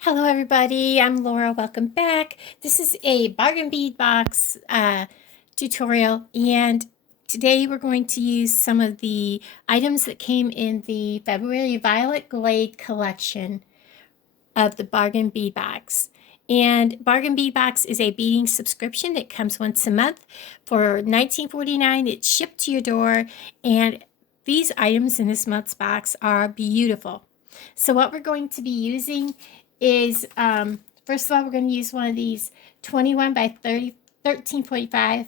Hello everybody, I'm Laura. Welcome back. This is a bargain bead box tutorial, and today we're going to use some of the items that came in the February Violet Glade collection of the bargain bead box. And bargain bead box is a beading subscription that comes once a month for $19.49. It's shipped to your door, and these items in this month's box are beautiful. So what we're going to be using is, first of all, we're going to use one of these 21 by 13.5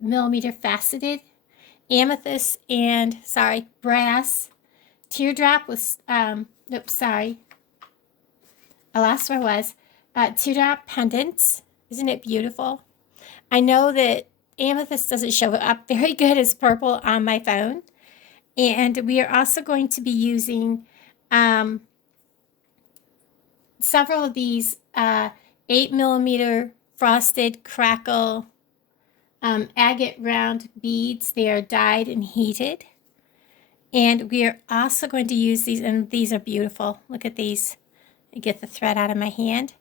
millimeter faceted amethyst and, brass teardrop with, oops, sorry, I lost where I was. Teardrop pendants. Isn't it beautiful? I know that amethyst doesn't show up very good as purple on my phone. And we are also going to be using several of these 8mm frosted crackle agate round beads. They are dyed and heated. And we are also going to use these, and these are beautiful. Look at these. I get the thread out of my hand.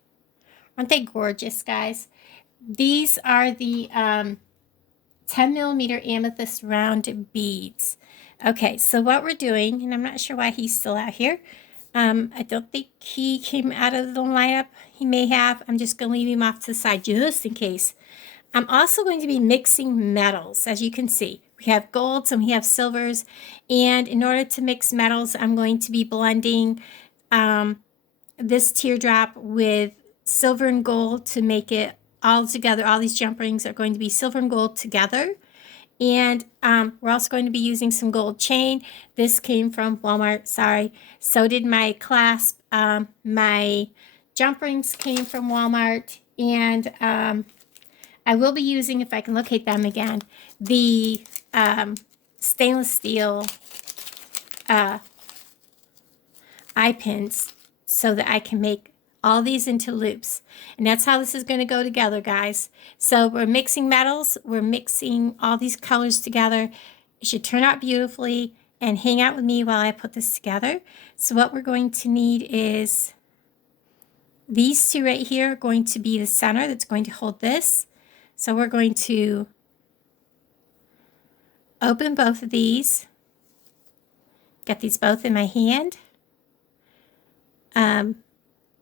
Aren't they gorgeous, guys? These are the 10mm amethyst round beads. Okay, so what we're doing, and I'm not sure why he's still out here. I don't think he came out of the lineup. He may have. I'm just going to leave him off to the side just in case. I'm also going to be mixing metals, as you can see. We have golds and we have silvers. And in order to mix metals, I'm going to be blending this teardrop with silver and gold to make it all together. All these jump rings are going to be silver and gold together. And we're also going to be using some gold chain. This came from Walmart, sorry. So did my clasp. My jump rings came from Walmart. And I will be using, if I can locate them again, the stainless steel eye pins so that I can make all these into loops. And that's how this is going to go together, guys. So we're mixing metals. We're mixing all these colors together. It should turn out beautifully, and hang out with me while I put this together. So what we're going to need is these two right here are going to be the center that's going to hold this. So we're going to open both of these. Get these both in my hand.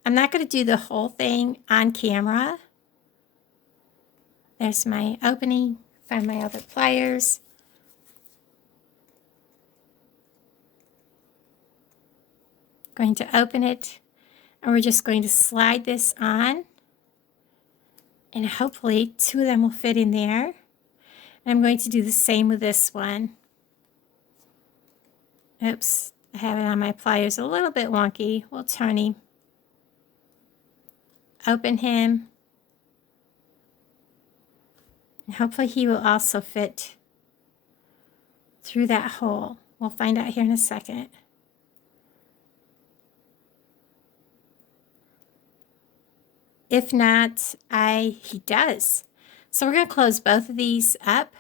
I'm not going to do the whole thing on camera. There's my opening. Find my other pliers. Going to open it, and we're just going to slide this on, and hopefully two of them will fit in there. And I'm going to do the same with this one. Oops, I have it on my pliers a little bit wonky. We'll turn him. Open him. And hopefully he will also fit through that hole. We'll find out here in a second. If not, he does. So we're going to close both of these up.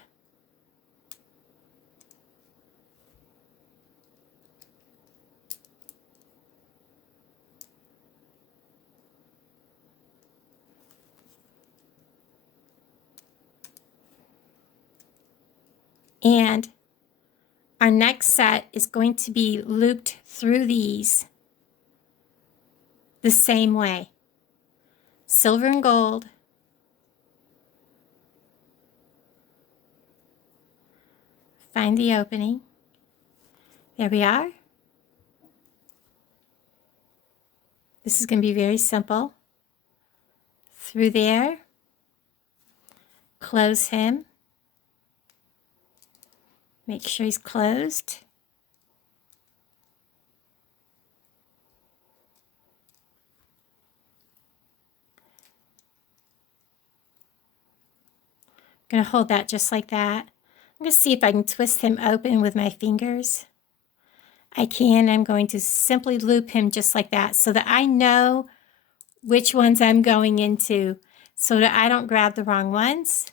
And our next set is going to be looped through these the same way. Silver and gold. Find the opening. There we are. This is going to be very simple. Through there. Close him. Make sure he's closed. I'm going to hold that just like that. I'm going to see if I can twist him open with my fingers. I can. I'm going to simply loop him just like that so that I know which ones I'm going into so that I don't grab the wrong ones.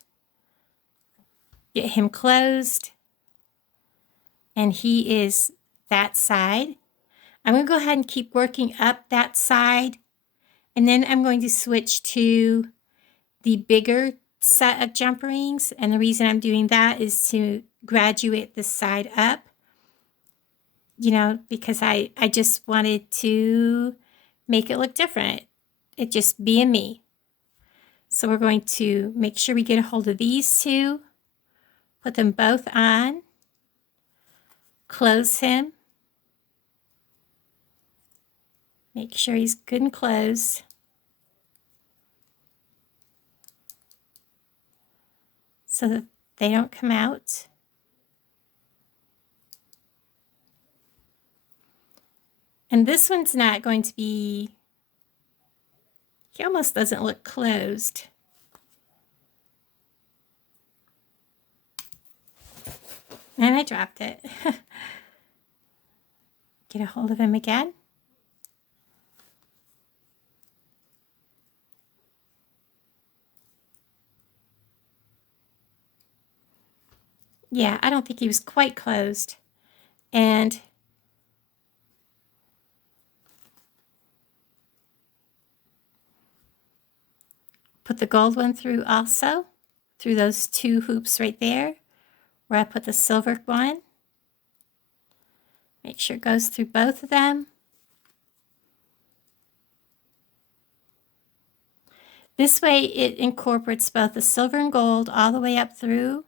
Get him closed. And he is that side. I'm going to go ahead and keep working up that side And then I'm going to switch to the bigger set of jump rings. And the reason I'm doing that is to graduate this side up, you know, because I just wanted to make it look different. It just being me. So we're going to make sure we get a hold of these two, put them both on, close him, make sure he's good and closed. So that they don't come out. And this one's not going to be, he almost doesn't look closed. And I dropped it. Get a hold of him again. Yeah, I don't think he was quite closed. And put the gold one through also, through those two hoops right there, where I put the silver one. Make sure it goes through both of them. This way it incorporates both the silver and gold all the way up through.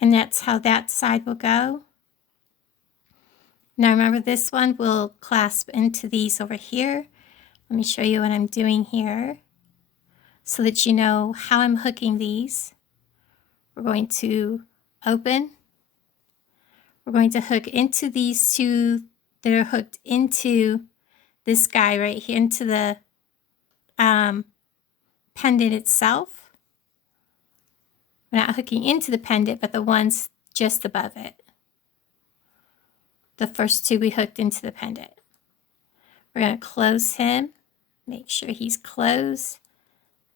And that's how that side will go. Now remember, this one will clasp into these over here. Let me show you what I'm doing here so that you know how I'm hooking these. We're going to open. We're going to hook into these two that are hooked into this guy right here, into the pendant itself. We're not hooking into the pendant, but the ones just above it. The first two we hooked into the pendant. We're going to close him. Make sure he's closed.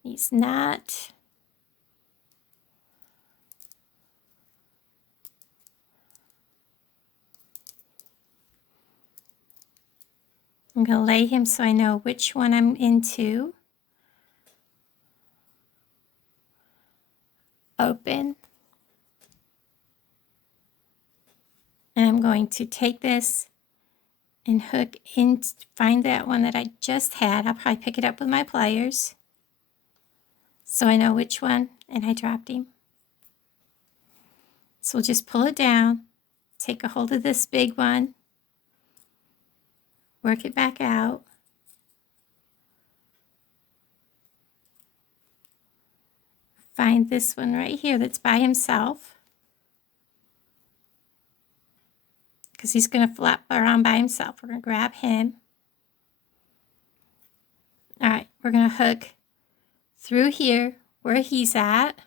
He's not. I'm going to lay him so I know which one I'm into. Open. And I'm going to take this and hook in, find that one that I just had. I'll probably pick it up with my pliers so I know which one, and I dropped him. So we'll just pull it down, take a hold of this big one, work it back out. Find this one right here that's by himself, because he's going to flap around by himself. We're going to grab him. All right, we're going to hook through here where he's at.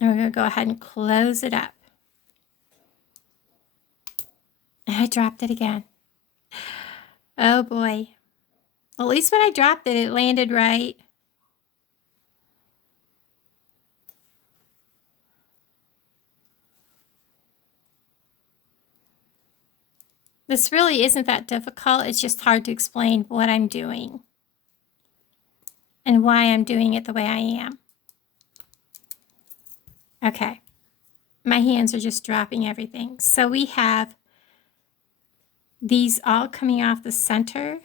And we're going to go ahead and close it up. And I dropped it again. Oh boy. Well, at least when I dropped it, it landed right. This really isn't that difficult. It's just hard to explain what I'm doing and why I'm doing it the way I am. Okay. My hands are just dropping everything. So we have these all coming off the center.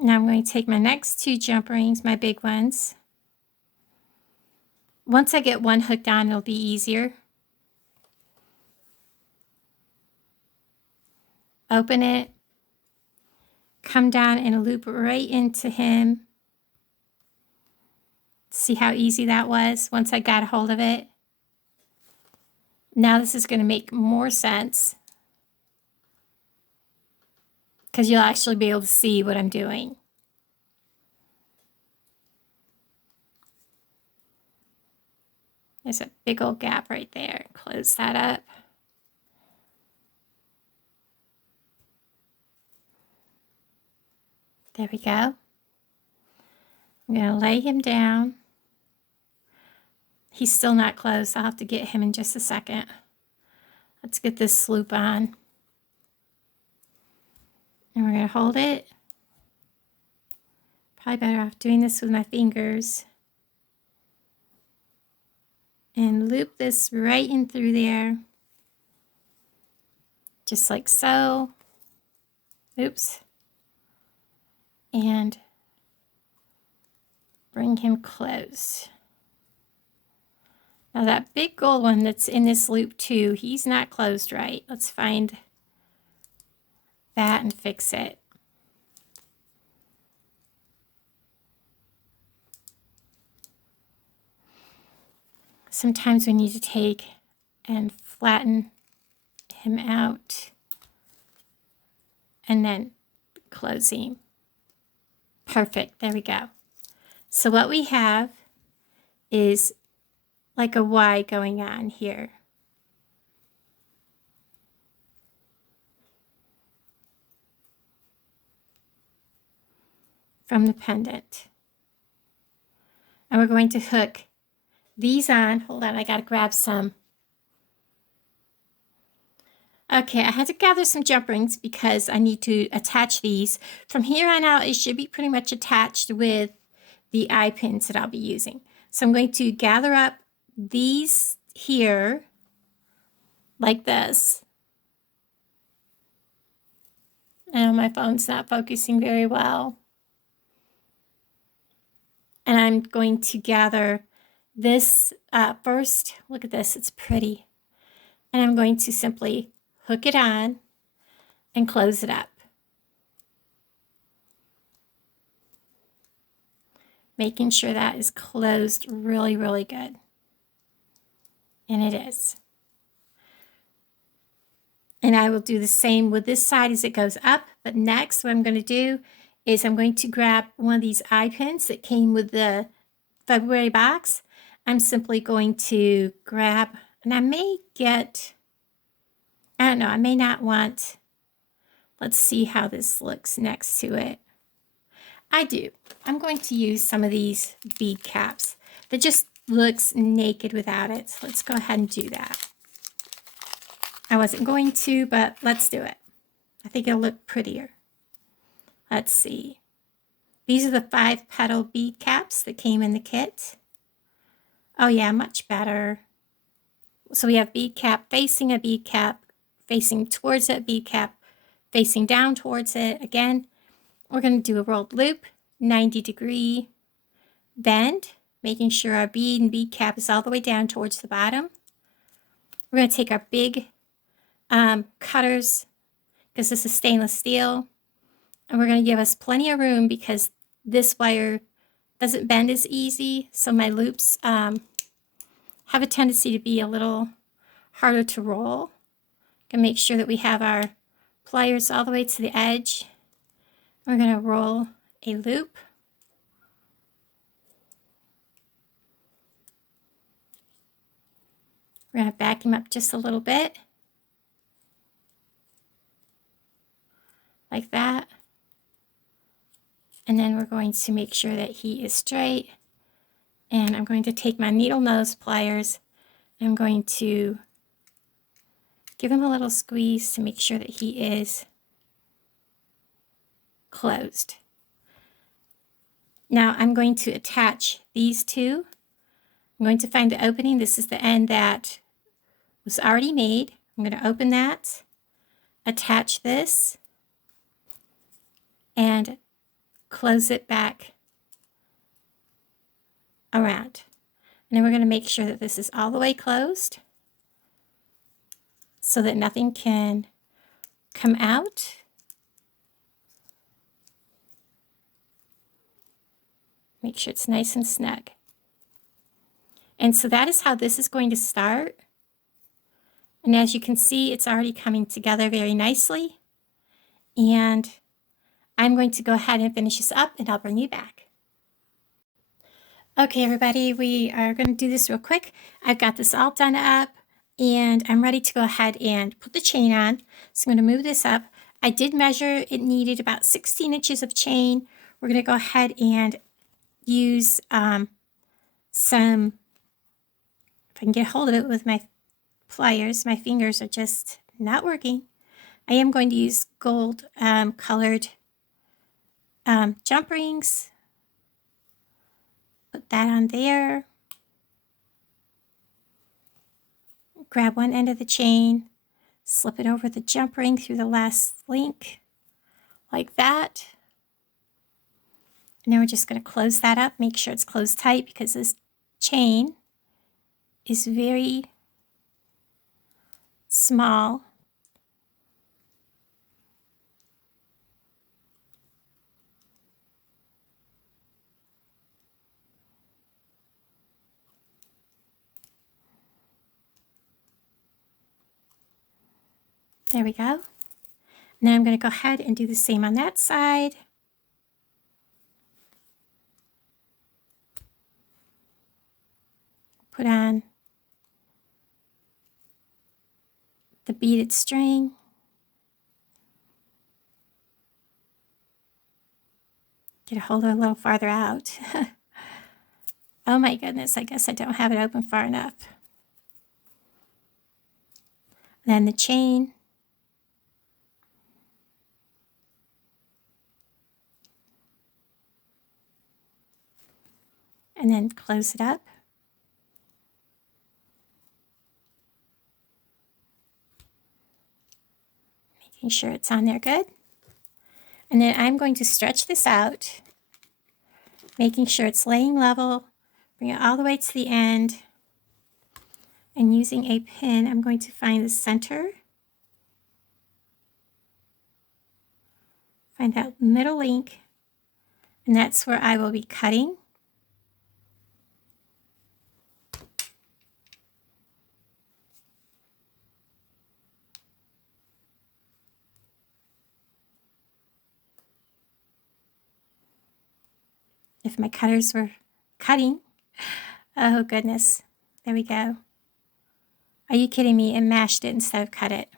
Now I'm going to take my next two jump rings, my big ones. Once I get one hooked on, it'll be easier. Open it. Come down and loop right into him. See how easy that was once I got a hold of it? Now this is going to make more sense, because you'll actually be able to see what I'm doing. There's a big old gap right there. Close that up. There we go. I'm going to lay him down. He's still not closed. I'll have to get him in just a second. Let's get this loop on. And we're going to hold it. Probably better off doing this with my fingers. And loop this right in through there. Just like so. Oops. And bring him close. Now that big gold one that's in this loop too, he's not closed right. Let's find that and fix it. Sometimes we need to take and flatten him out and then close him. Perfect, there we go. So what we have is like a Y going on here. From the pendant. And we're going to hook these on. Hold on, I gotta grab some. Okay, I had to gather some jump rings because I need to attach these. From here on out, it should be pretty much attached with the eye pins that I'll be using. So I'm going to gather up these here like this. I know my phone's not focusing very well. And I'm going to gather this first. Look at this, it's pretty. And I'm going to simply hook it on and close it up. Making sure that is closed really, really good. And it is. And I will do the same with this side as it goes up. But next, what I'm going to do is I'm going to grab one of these eye pins that came with the February box. I'm simply going to grab, and I may get, I don't know, I may not want, let's see how this looks next to it. I do. I'm going to use some of these bead caps that just looks naked without it. So let's go ahead and do that. I wasn't going to, but let's do it. I think it'll look prettier. Let's see. These are the 5-petal bead caps that came in the kit. Oh yeah, much better. So we have bead cap facing a bead cap, facing towards that bead cap, facing down towards it. Again, we're going to do a rolled loop, 90-degree bend, making sure our bead and bead cap is all the way down towards the bottom. We're going to take our big cutters, because this is stainless steel, and we're going to give us plenty of room because this wire doesn't bend as easy, so my loops have a tendency to be a little harder to roll. Gonna make sure that we have our pliers all the way to the edge. We're going to roll a loop. We're going to back him up just a little bit. Like that. And then we're going to make sure that he is straight. And I'm going to take my needle nose pliers. I'm going to give him a little squeeze to make sure that he is closed. Now I'm going to attach these two. I'm going to find the opening. This is the end that was already made. I'm going to open that, attach this, and close it back around. And then we're going to make sure that this is all the way closed so that nothing can come out. Make sure it's nice and snug. And so that is how this is going to start. And as you can see, it's already coming together very nicely. And I'm going to go ahead and finish this up, and I'll bring you back. Okay, everybody, we are going to do this real quick. I've got this all done up, and I'm ready to go ahead and put the chain on. So I'm going to move this up. I did measure it needed about 16 inches of chain. We're going to go ahead and use some, if I can get hold of it with my pliers, my fingers are just not working. I am going to use gold colored jump rings. Put that on there. Grab one end of the chain, slip it over the jump ring through the last link, like that. And then we're just going to close that up, make sure it's closed tight because this chain is very small. There we go. Now I'm going to go ahead and do the same on that side. Put on the beaded string. Get a hold of it a little farther out. Oh my goodness, I guess I don't have it open far enough. Then the chain. And then close it up. Making sure it's on there good. And then I'm going to stretch this out, making sure it's laying level. Bring it all the way to the end. And using a pin, I'm going to find the center. Find that middle link. And that's where I will be cutting. If my cutters were cutting. Oh goodness. There we go. Are you kidding me? It mashed it instead of cut it.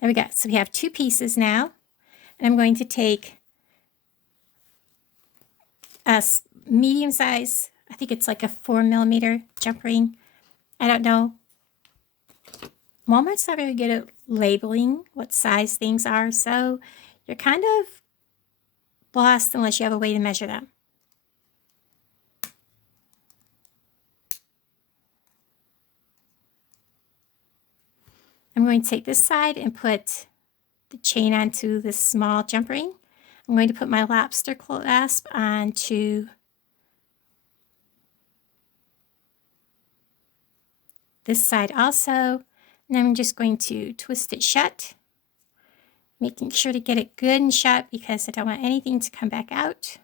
There we go. So we have two pieces now. And I'm going to take a medium size, I think it's like a 4mm jump ring. I don't know. Walmart's not very good at labeling what size things are, so you're kind of lost unless you have a way to measure them. I'm going to take this side and put the chain onto this small jump ring. I'm going to put my lobster clasp onto this side also. And I'm just going to twist it shut, making sure to get it good and shut because I don't want anything to come back out.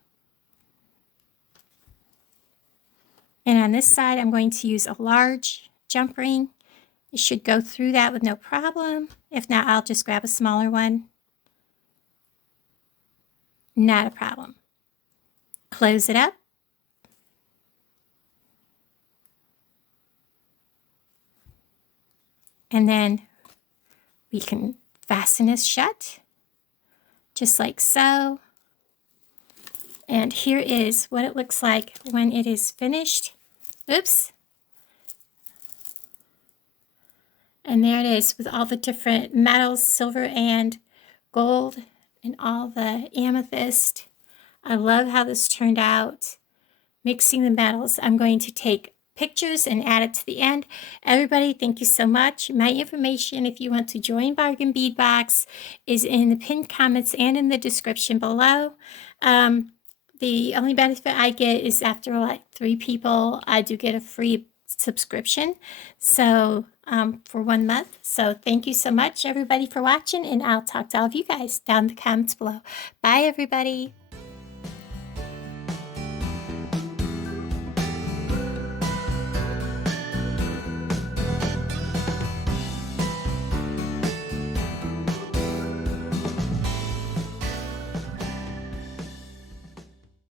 And on this side, I'm going to use a large jump ring. It should go through that with no problem. If not, I'll just grab a smaller one. Not a problem. Close it up. And then we can fasten this shut, just like so. And here is what it looks like when it is finished. Oops. And there it is with all the different metals, silver and gold, and all the amethyst. I love how this turned out. Mixing the metals. I'm going to take pictures and add it to the end. Everybody, thank you so much. My information, if you want to join Bargain Bead Box, is in the pinned comments and in the description below. The only benefit I get is after like 3 people, I do get a free subscription. So for 1 month. So thank you so much, everybody, for watching, and I'll talk to all of you guys down in the comments below. Bye, everybody.